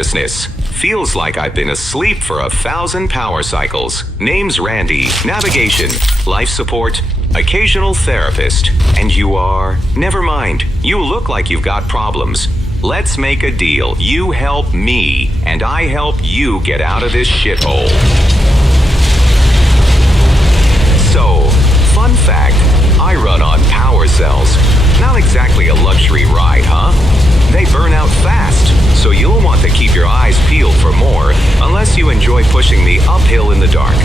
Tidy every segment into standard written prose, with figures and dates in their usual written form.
consciousness. Feels like I've been asleep for 1,000 power cycles. Name's Randy. Navigation, life support, occasional therapist. And you are? Never mind. You look like you've got problems. Let's make a deal. You help me, and I help you get out of this shithole. So, fun fact, I run on power cells. Not exactly a luxury ride, huh? They burn out fast, so you'll want to keep your eyes peeled for more, unless you enjoy pushing me uphill in the dark.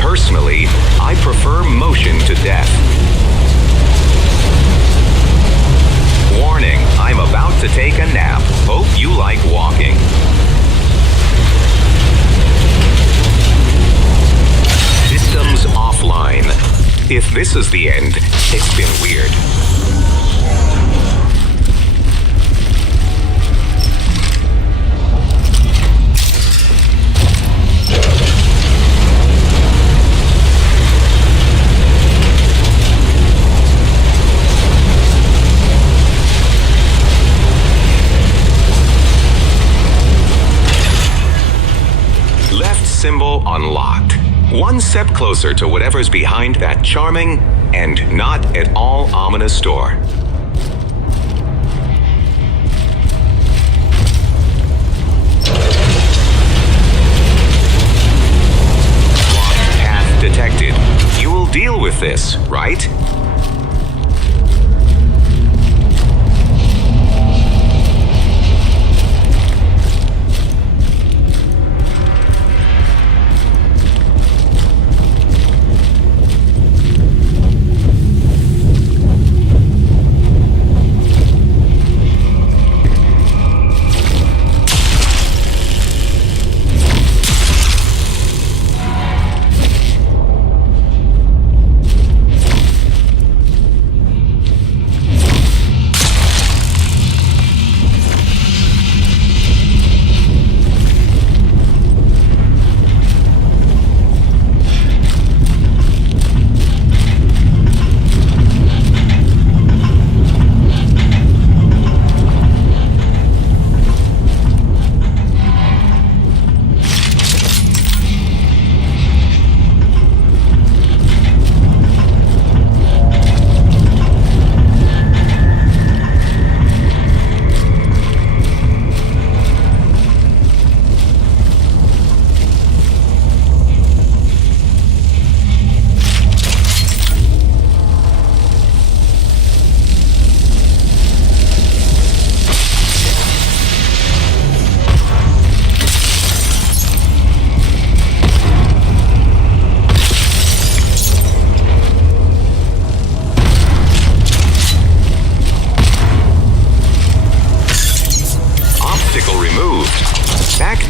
Personally, I prefer motion to death. Warning, I'm about to take a nap. Hope you like walking. Systems offline. If this is the end, it's been weird. Symbol unlocked. One step closer to whatever's behind that charming and not at all ominous door. Locked path detected. You will deal with this, right?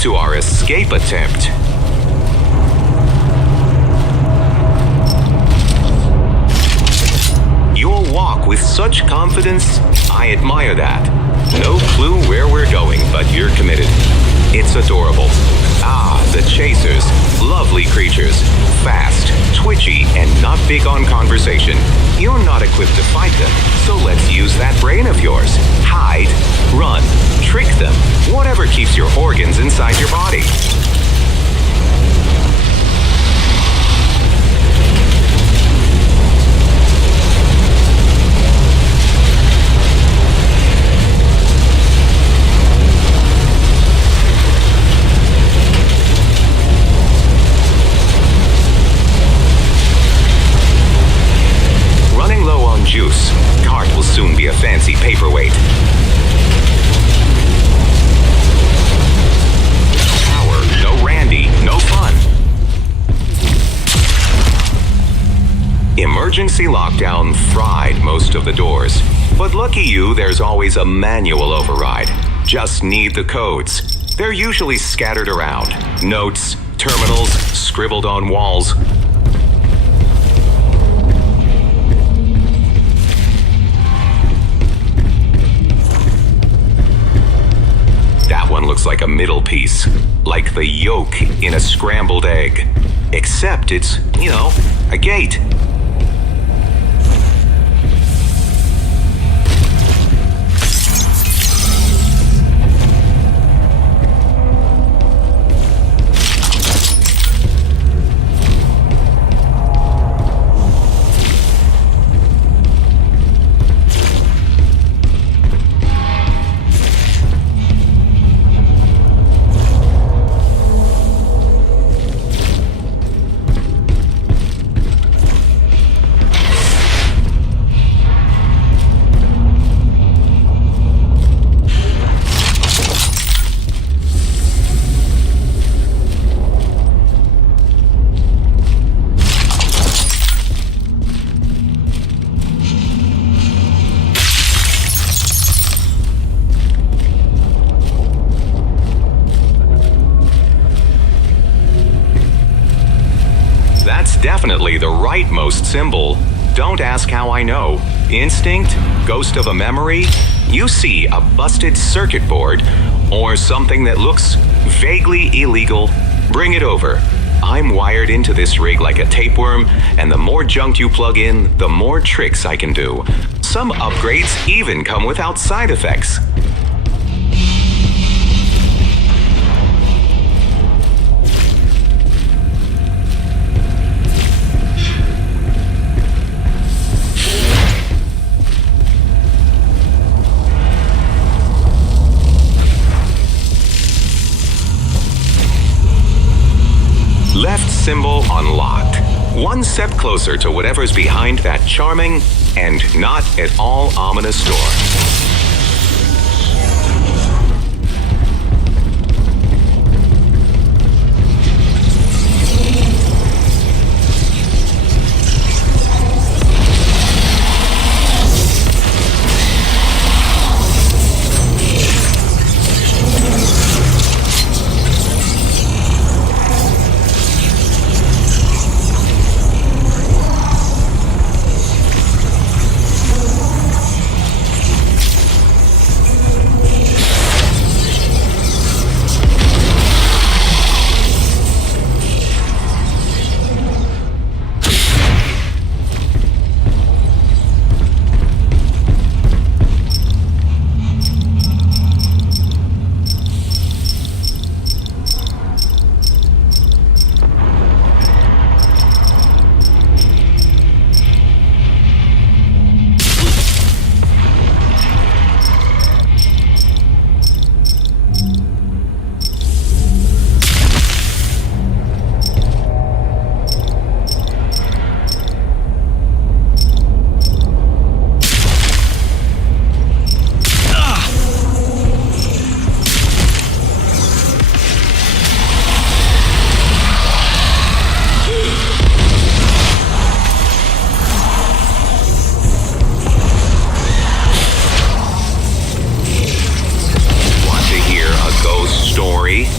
To our escape attempt. Your walk with such confidence, I admire that. No clue where we're going, but you're committed. It's adorable. Ah, the chasers. Lovely creatures. Fast, twitchy, and not big on conversation. You're not equipped to fight them, so let's use that brain of yours. Hide, run, trick them, whatever keeps your organs inside your body. Running low on juice, cart will soon be a fancy paperweight. No fun. Emergency lockdown fried most of the doors. But lucky you, there's always a manual override. Just need the codes. They're usually scattered around. Notes, terminals, scribbled on walls. That one looks like a middle piece. Like the yolk in a scrambled egg. Except it's, a gate. definitely the rightmost symbol. Don't ask how I know. Instinct? Ghost of a memory? You see a busted circuit board or something that looks vaguely illegal? Bring it over. I'm wired into this rig like a tapeworm, and the more junk you plug in, the more tricks I can do. Some upgrades even come without side effects. Left symbol unlocked. One step closer to whatever's behind that charming and not at all ominous door.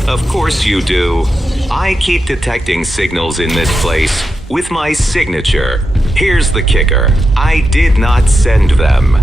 Of course you do. I keep detecting signals in this place with my signature. Here's the kicker. I did not send them.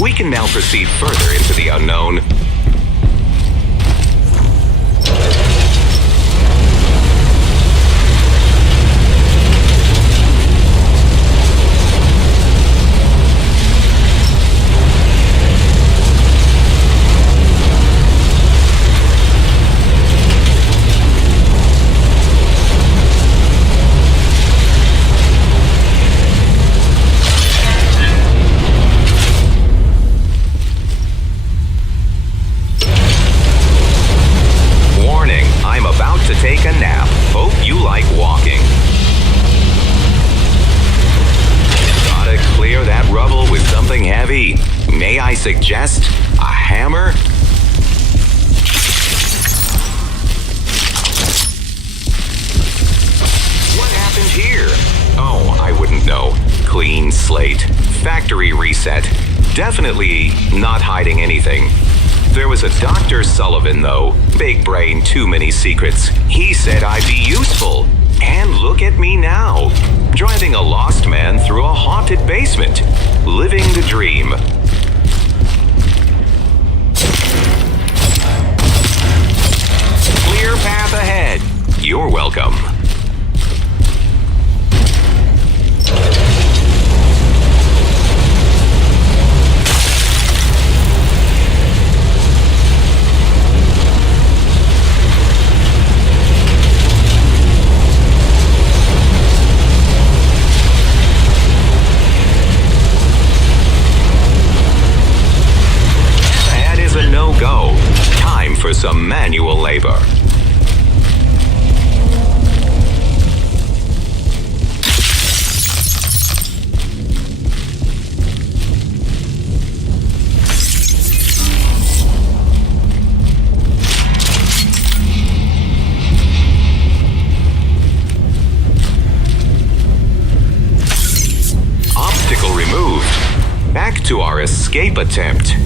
We can now proceed further into the unknown. Take a nap. Hope you like walking. Gotta clear that rubble with something heavy. May I suggest a hammer? What happened here? Oh, I wouldn't know. Clean slate. Factory reset. Definitely not hiding anything. There was a Dr. Sullivan, though. Big brain, too many secrets. He said I'd be useful. And look at me now. Driving a lost man through a haunted basement. Living the dream. Clear path ahead. You're welcome. Go. Time for some manual labor. Obstacle removed. Back to our escape attempt.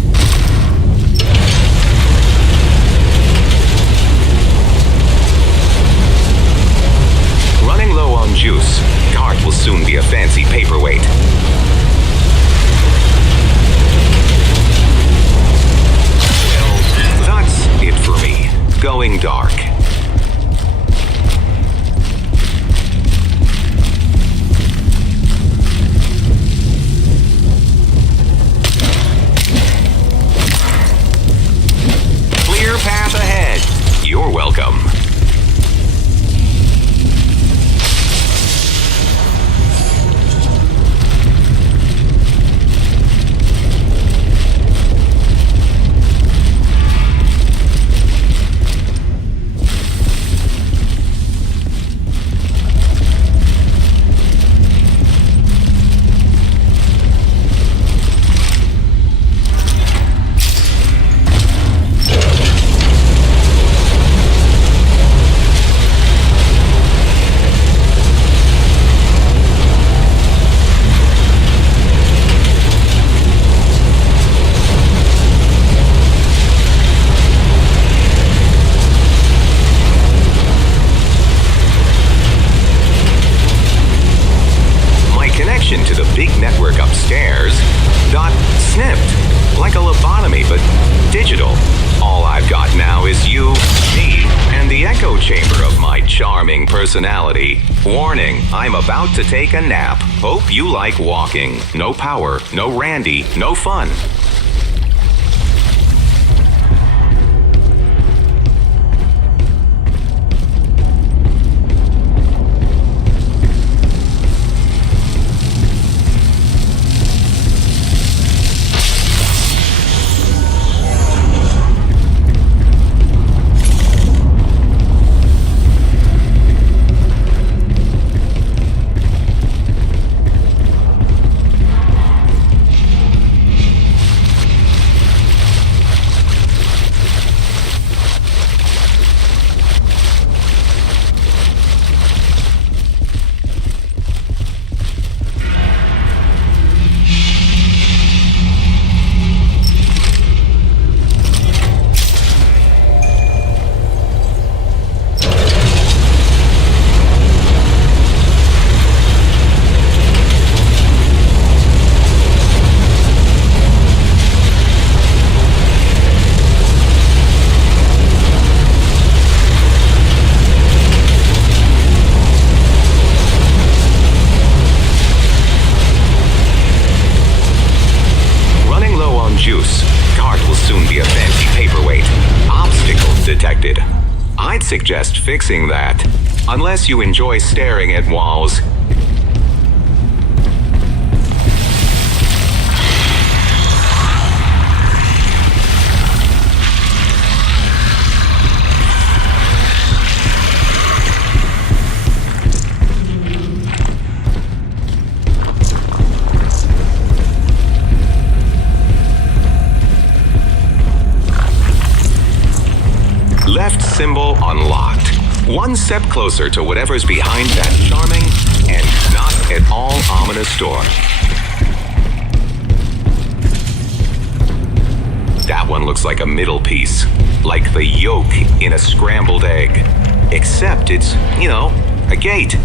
Running low on juice. Cart will soon be a fancy paperweight. Well, that's it for me. Going dark. Clear path ahead. You're welcome. To the big network upstairs got snipped, like a lobotomy, but digital. All I've got now is you, me, and the echo chamber of my charming personality. Warning, I'm about to take a nap. Hope you like walking. No power, no Randy, no fun. juice. Cart will soon be a fancy paperweight. Obstacle detected. I'd suggest fixing that. Unless you enjoy staring at walls. Left symbol unlocked. One step closer to whatever's behind that charming and not at all ominous door. That one looks like a middle piece, like the yolk in a scrambled egg. Except it's, a gate.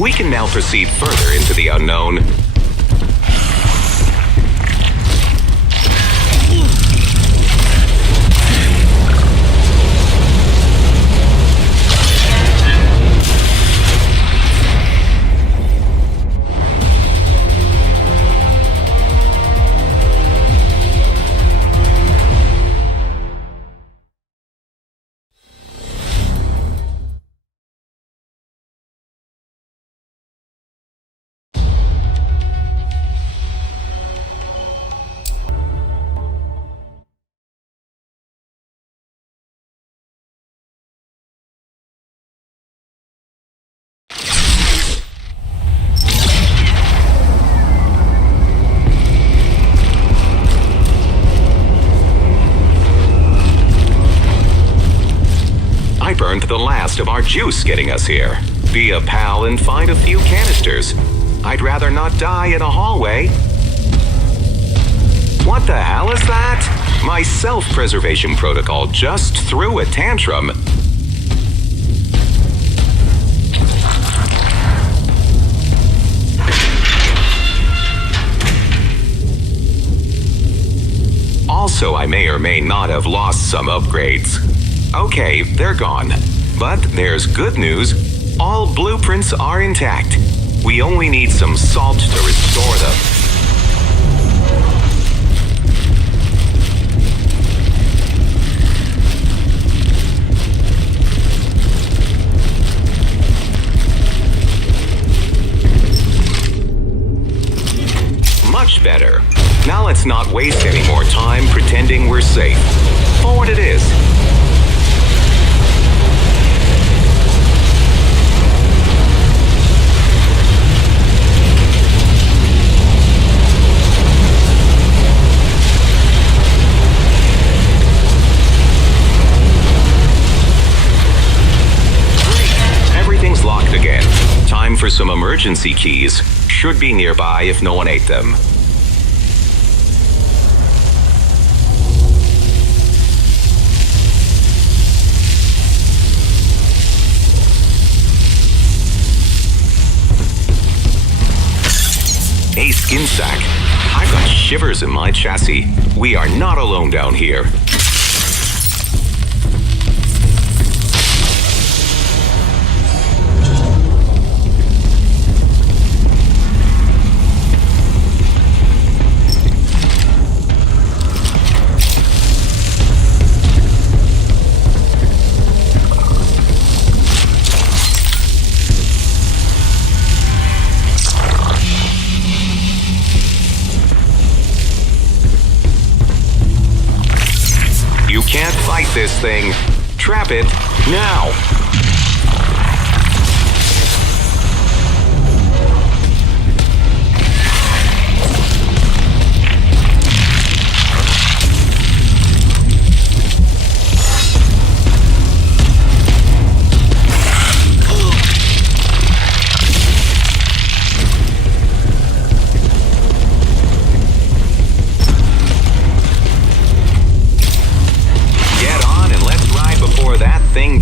We can now proceed further into the unknown. Burned the last of our juice getting us here. Be a pal and find a few canisters. I'd rather not die in a hallway. What the hell is that? My self-preservation protocol just threw a tantrum. Also, I may or may not have lost some upgrades. Okay, they're gone. But there's good news. All blueprints are intact. We only need some salt to restore them. Much better. Now let's not waste any more time pretending we're safe. Forward it is. Everything's locked again. Time for some emergency keys. Should be nearby if no one ate them. Hey, skin sack. I've got shivers in my chassis. We are not alone down here. Fight this thing. Trap it now.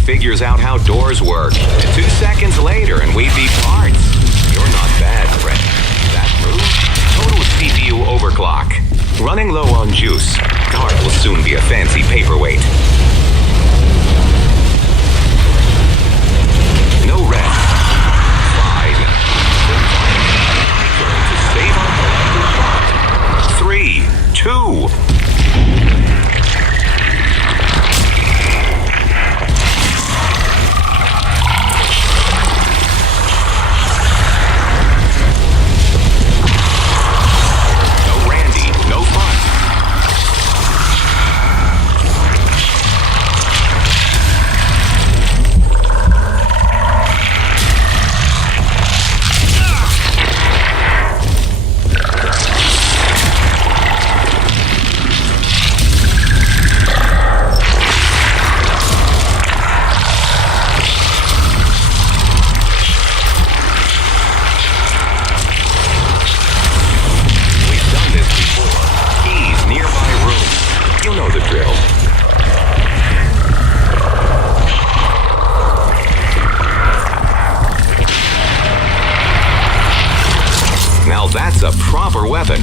Figures out how doors work. 2 seconds later and we'd be parts. You're not bad, friend. That move? Total CPU overclock. Running low on juice. Card will soon be a fancy paperweight. No rest. Fine. My turn to save our collector's shot. 3, 2... That's a proper weapon.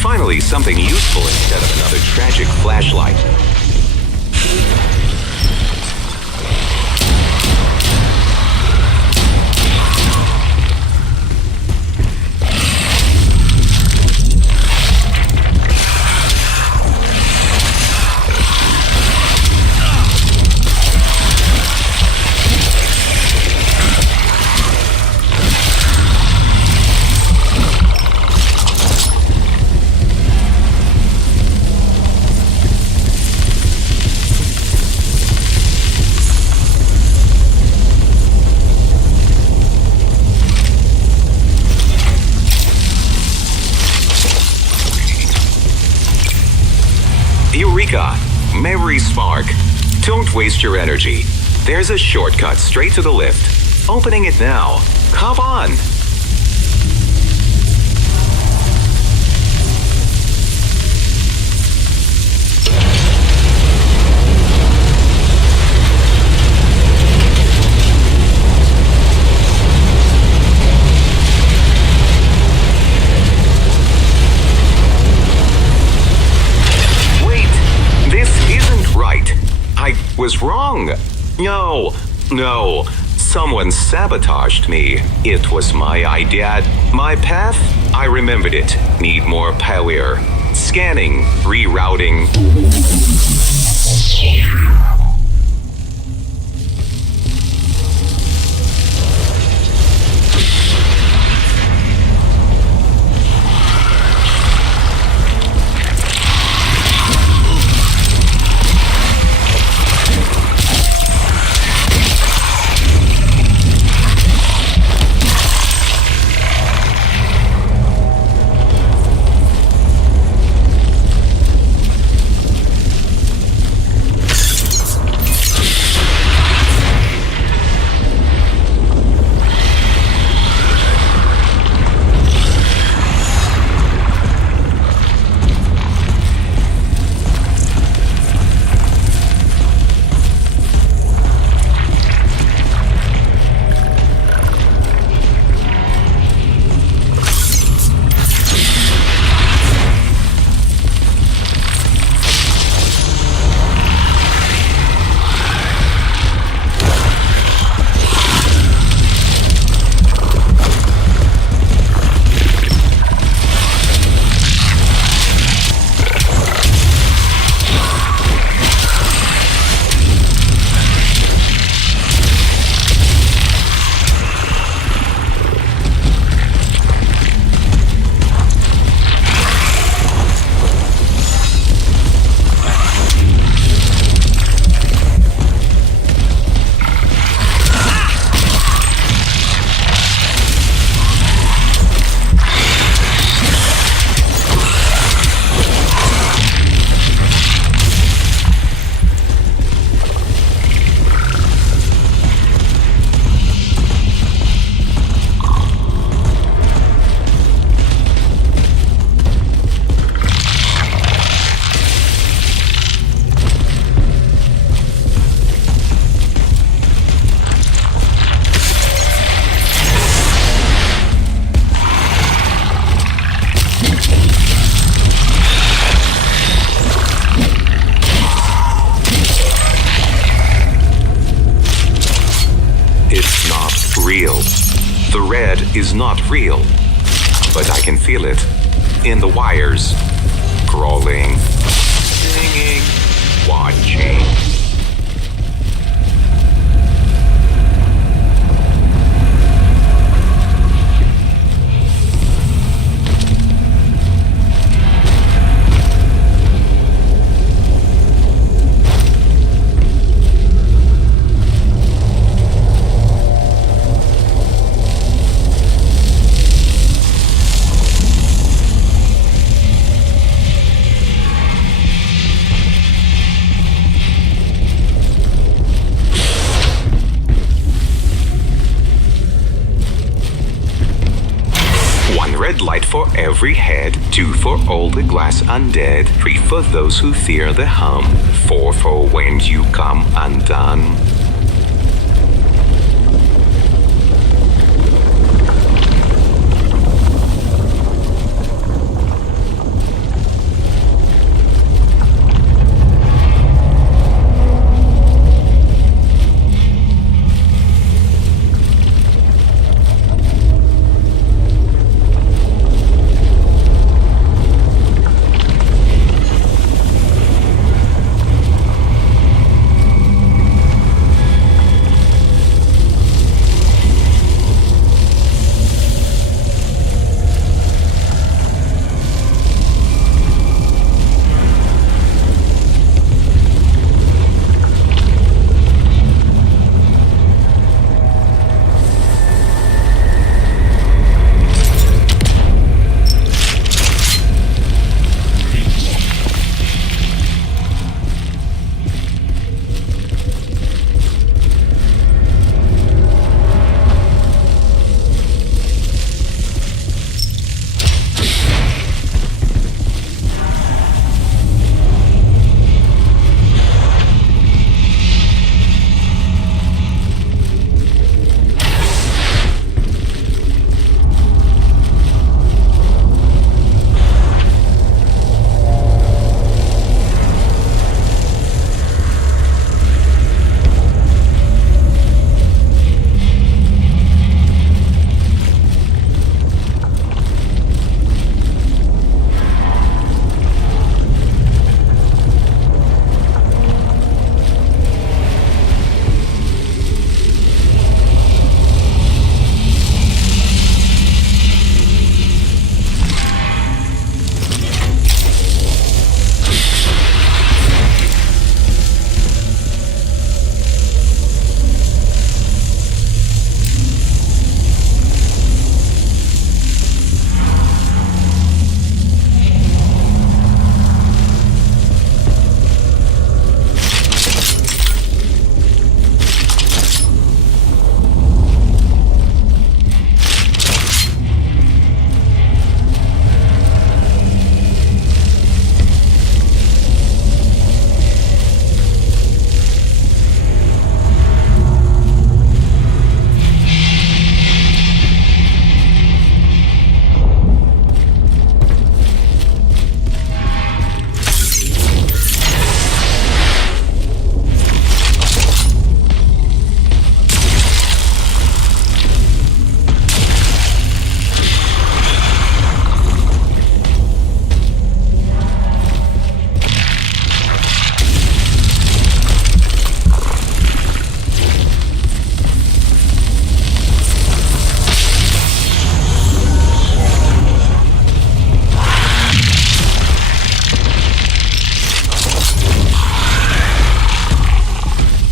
Finally, something useful instead of another tragic flashlight. Eureka! Memory spark. Don't waste your energy. There's a shortcut straight to the lift. Opening it now. Come on! Was wrong. No. Someone sabotaged me. It was my idea. My path? I remembered it. Need more power. Scanning. Rerouting. real. The red is not real, but I can feel it in the wires, crawling, singing, watching. Red light for every head, 2 for all the glass undead, 3 for those who fear the hum, 4 for when you come undone.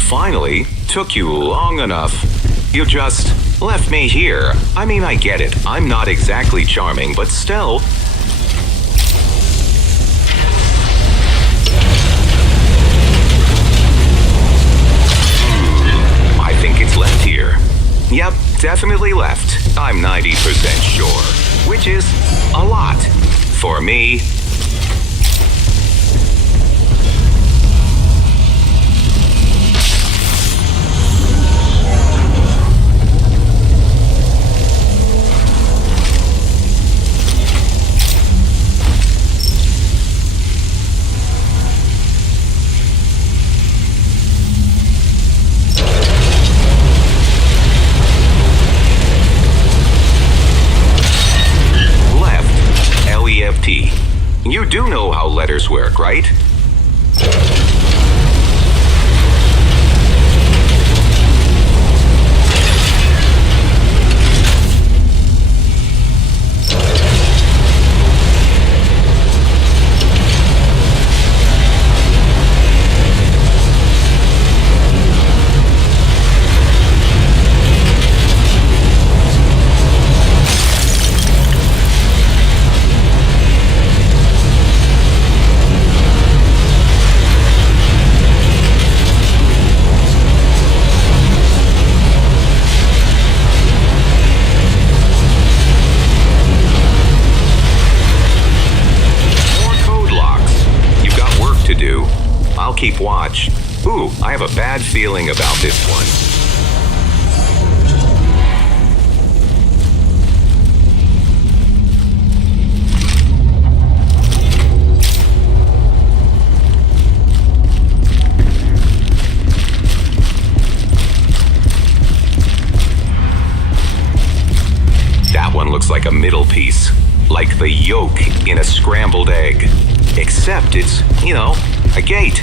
Finally, took you long enough. You just left me here. I mean, I get it. I'm not exactly charming, but still. I think it's left here. Yep, definitely left. I'm 90% sure. Which is a lot. For me. letters work, right? Keep watch. Ooh, I have a bad feeling about this one. That one looks like a middle piece, like the yolk in a scrambled egg. Except it's, a gate.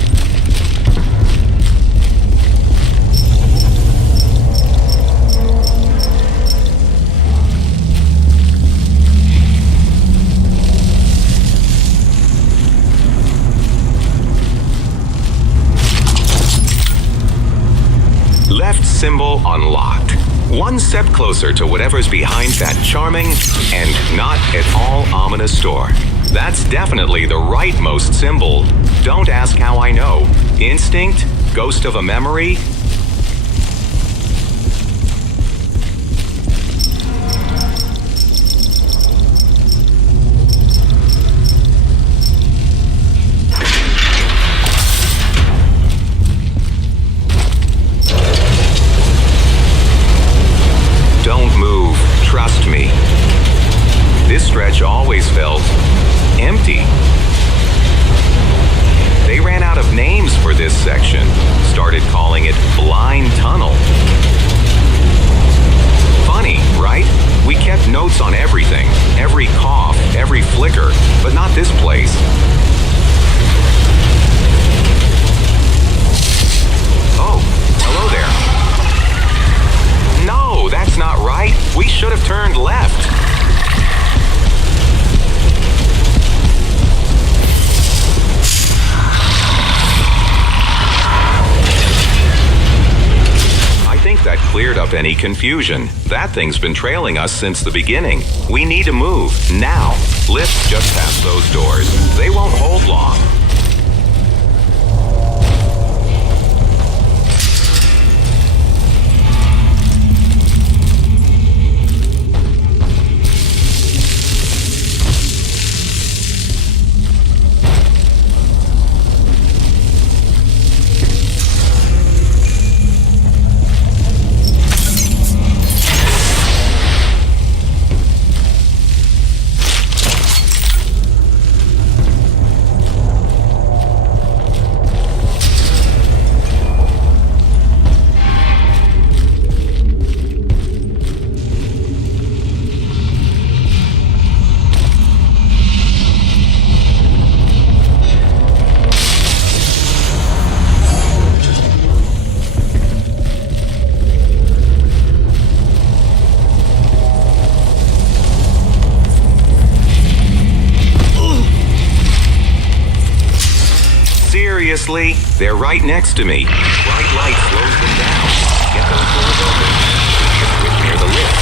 Left symbol unlocked. One step closer to whatever's behind that charming and not at all ominous door. That's definitely the rightmost symbol. Don't ask how I know. Instinct? Ghost of a memory? Don't move. Trust me. This stretch always felt empty. They ran out of names for this section, started calling it Blind Tunnel. Funny, right? We kept notes on everything, every cough, every flicker, but not this place. Oh, hello there. No, that's not right. We should have turned left. That cleared up any confusion. That thing's been trailing us since the beginning. We need to move, now. Lifts just past those doors. They won't hold long. Seriously? They're right next to me. Bright light slows them down. Get those doors open. Switch near the lift.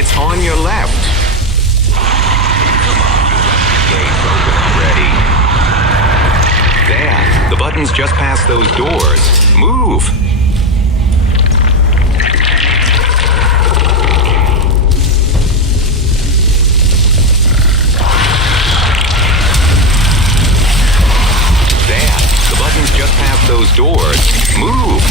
It's on your left. Come on, you left the gates open already. There, the button's just past those doors. Move. There, the button's just past those doors. Move.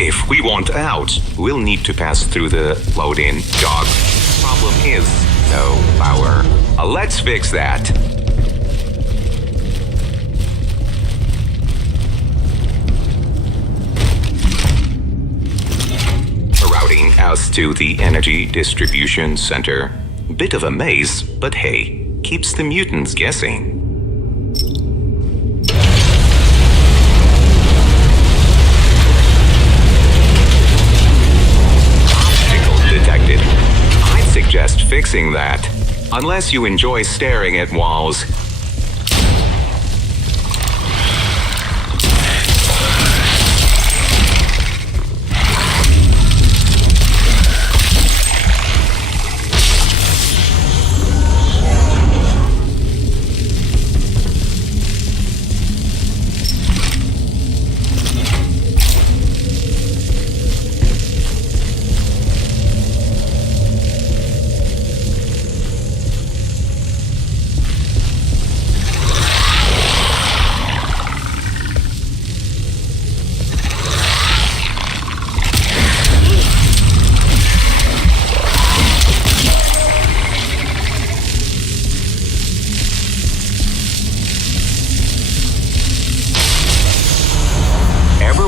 If we want out, we'll need to pass through the load-in dock. Problem is, no power. Let's fix that. Routing us to the energy distribution center. Bit of a maze, but hey, keeps the mutants guessing. Suggest fixing that, unless you enjoy staring at walls.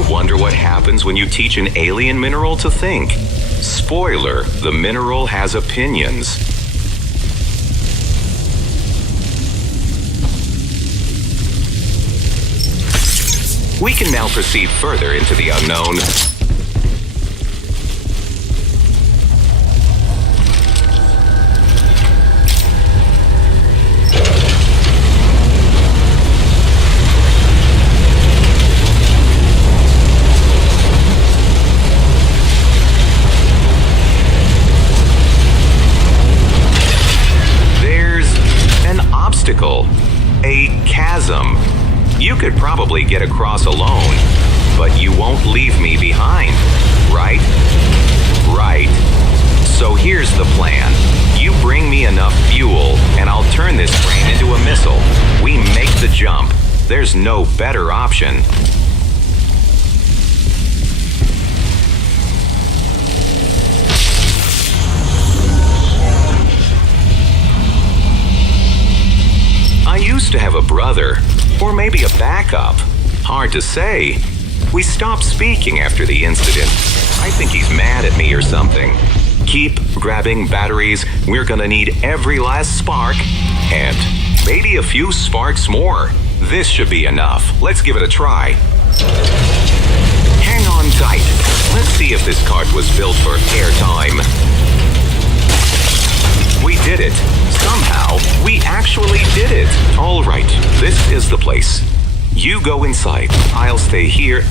Wonder what happens when you teach an alien mineral to think. Spoiler, the mineral has opinions. We can now proceed further into the unknown. A chasm. You could probably get across alone, but you won't leave me behind, right? Right. So here's the plan. You bring me enough fuel, and I'll turn this frame into a missile. We make the jump. There's no better option. I used to have a brother, or maybe a backup. Hard to say. We stopped speaking after the incident. I think he's mad at me or something. Keep grabbing batteries. We're gonna need every last spark. And Maybe a few sparks more. This should be enough. Let's give it a try. Hang on tight. Let's see if this cart was built for airtime. We did it. Somehow, we actually did it. All right, this is the place. You go inside. I'll stay here.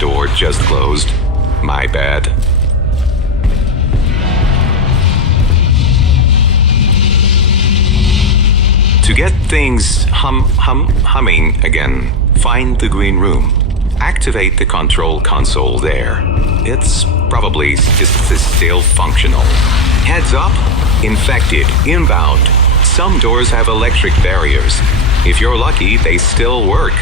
Door just closed. My bad. To get things humming again, find the green room. Activate the control console there. It's probably still functional. Heads up, infected, inbound. Some doors have electric barriers. If you're lucky, they still work.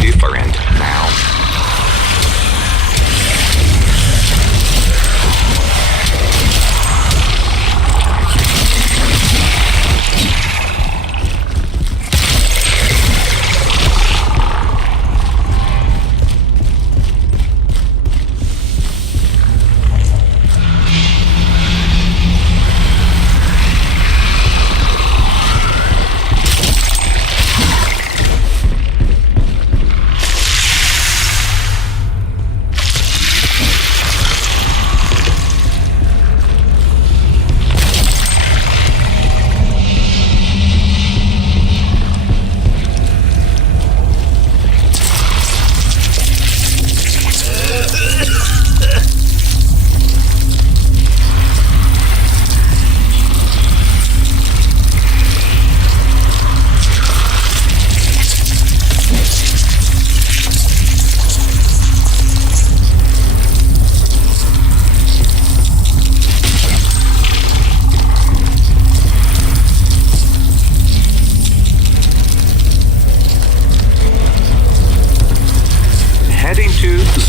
Different now.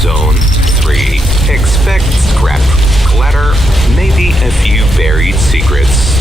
Zone 3. Expect scrap, clutter, maybe a few buried secrets.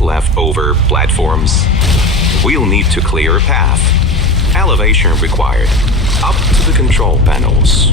Leftover platforms. We'll need to clear a path. Elevation required. Up to the control panels.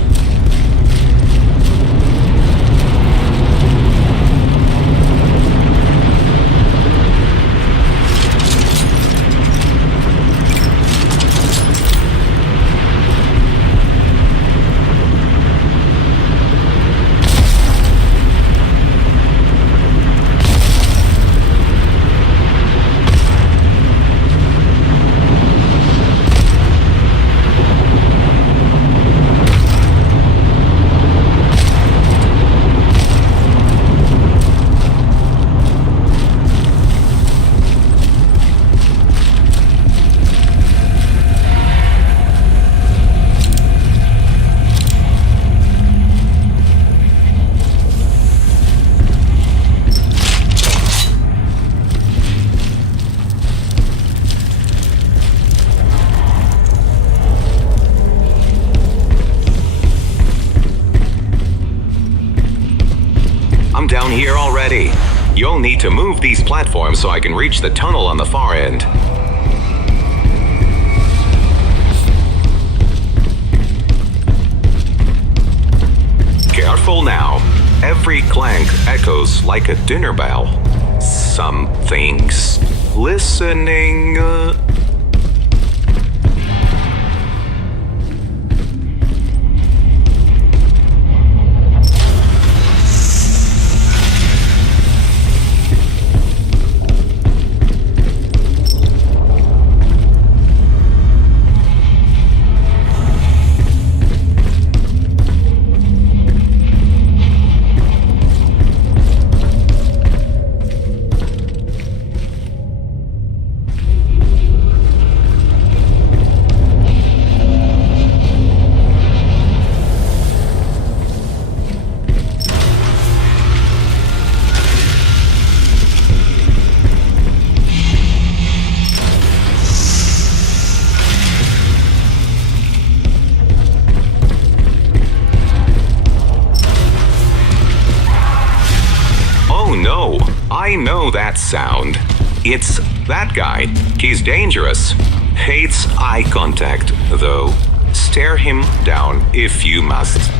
I'm down here already. You'll need to move these platforms so I can reach the tunnel on the far end. Careful now. Every clank echoes like a dinner bell. Something's listening. No, I know that sound. It's that guy. He's dangerous. Hates eye contact, though. Stare him down if you must.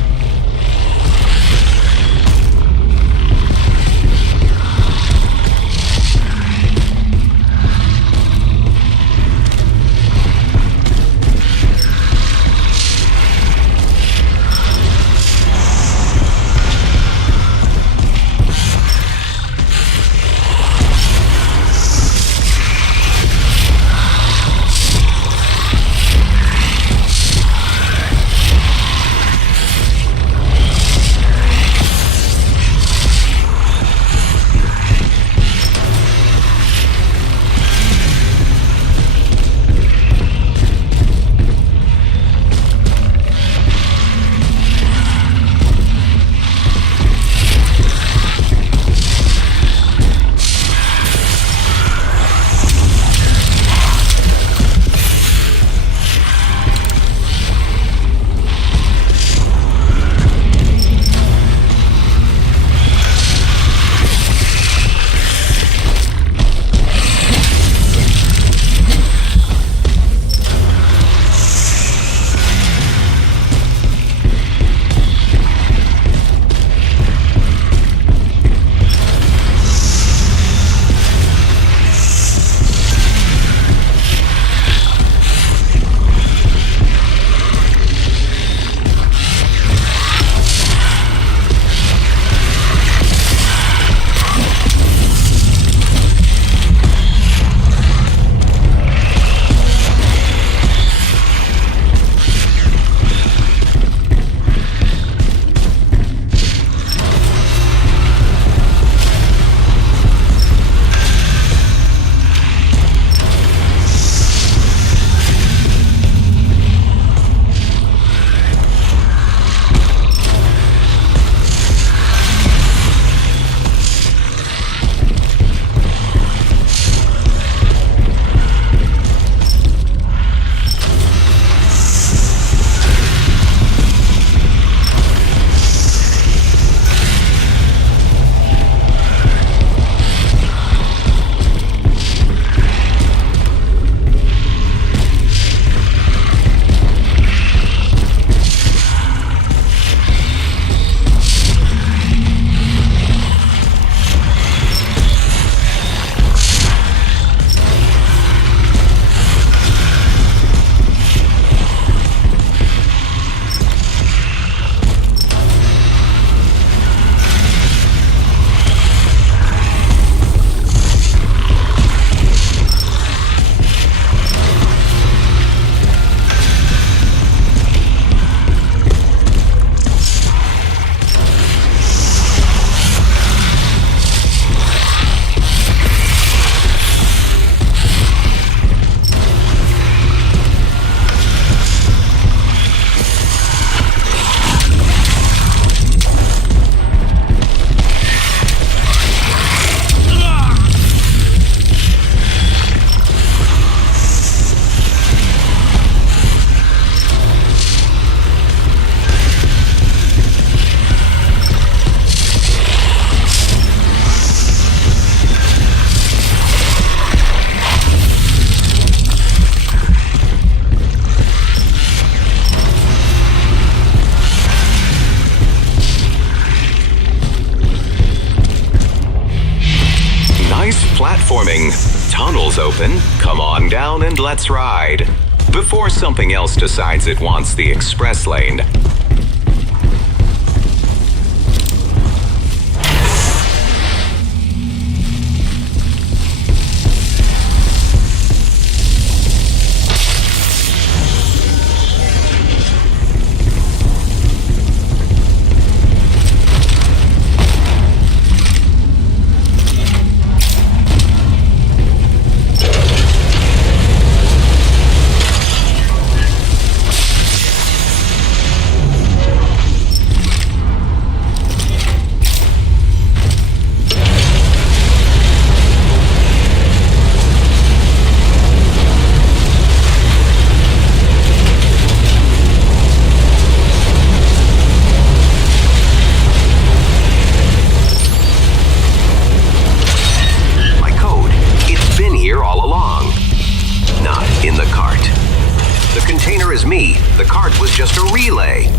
Platforming. Tunnels open. Come on down and let's ride. Before something else decides it wants the express lane.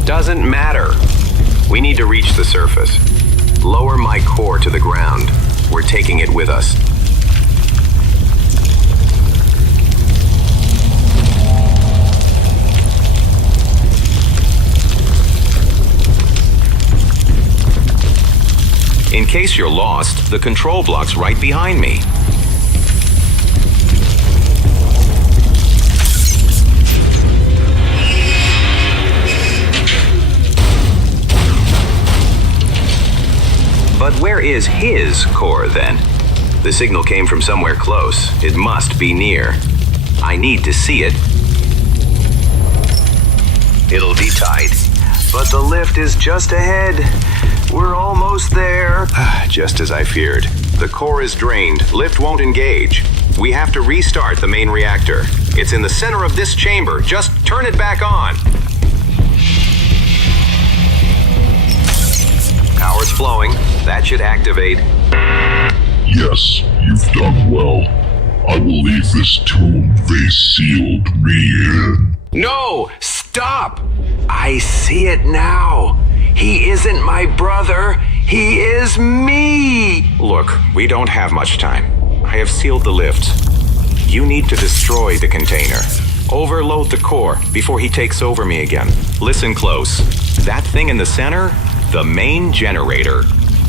Doesn't matter. We need to reach the surface. Lower my core to the ground. We're taking it with us. In case you're lost, the control block's right behind me. But where is his core, then? The signal came from somewhere close. It must be near. I need to see it. It'll be tight, but the lift is just ahead. We're almost there. Just as I feared. The core is drained. Lift won't engage. We have to restart the main reactor. It's in the center of this chamber. Just turn it back on. Power's flowing. That should activate. Yes, you've done well. I will leave this tomb they sealed me in. No! Stop! I see it now. He isn't my brother. He is me! Look, we don't have much time. I have sealed the lift. You need to destroy the container. Overload the core before he takes over me again. Listen close. That thing in the center? The main generator.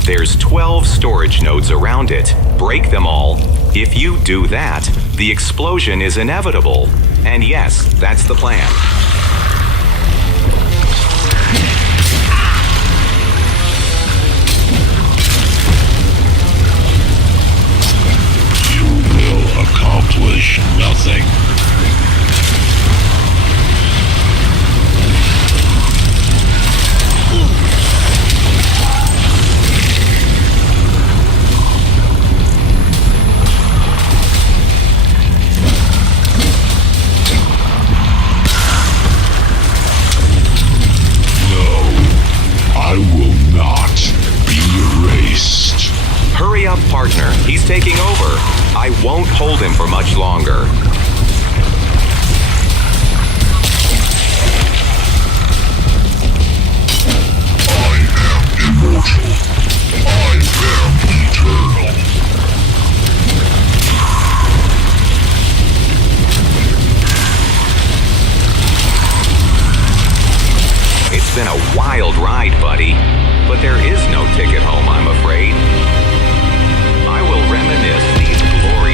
There's 12 storage nodes around it. Break them all. If you do that, the explosion is inevitable. And yes, that's the plan. You will accomplish nothing. Hurry up, partner. He's taking over. I won't hold him for much longer. I am immortal. I am eternal. It's been a wild ride, buddy. But there is no ticket home, I'm afraid. I will reminisce these glorious